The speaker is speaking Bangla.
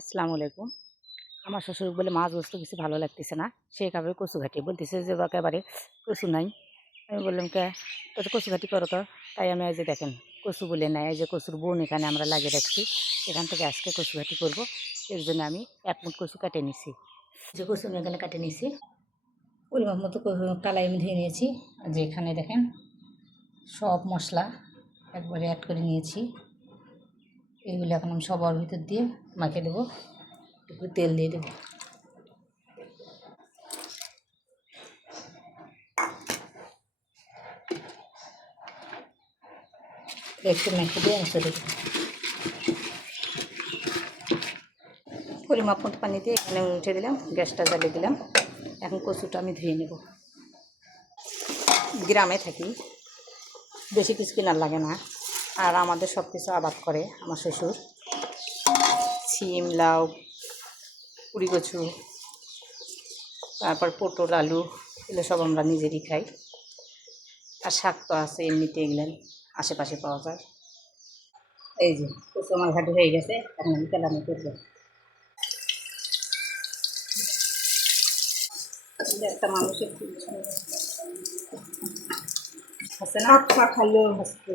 আসসালামু আলাইকুম। আমার শ্বশুর বলে মাছ গোস্ত কিছু ভালো লাগতেছে না। সে একেবারে কচু ঘাঁটি বলতেছে যে একেবারে কচু নাই। আমি বললাম তো কচু ঘাঁটি করো তো। তাই আমি এই যে দেখেন কচু বলে নাই, এই যে কচুর বন এখানে আমরা লাগিয়ে রাখছি। এখান থেকে আজকে কচু ঘাঁটি করবো। এর জন্য আমি 1 মুঠ কচু কেটে নিছি। যে কচু আমি এখানে কেটে নিছি, পরিমাপ মতো কালাই আমি ধুয়ে নিয়েছি। আর যে এখানে দেখেন সব মশলা একবারে অ্যাড করে নিয়েছি। এইগুলো এখন আমি সবার ভিতর দিয়ে মাখিয়ে দেবো। একটু তেল দিয়ে দেবো। একটু মেখে দিয়ে আমি চলে দেবো। পরিমাপ মতো পানি দিয়ে এখানে উঠে দিলাম, গ্যাসটা জ্বালিয়ে দিলাম। এখন কচুটা আমি ধুয়ে নেব। গ্রামে থাকি, বেশি কিছু কেনার লাগে না। আর আমাদের সব কিছু আবাদ করে আমার শ্বশুর। সিম, লাউ, পুরি কচু, তারপর পটল, আলু, এগুলো সব আমরা নিজেরই খাই। আর শাক তো আছে এমনিতে, এগুলেন আশেপাশে পাওয়া যায়। এই যে কচু আমার ঘাটি হয়ে গেছে, এখন আমি তেলানি করবো। একটা মানুষের আছে না, খালেও হাসতে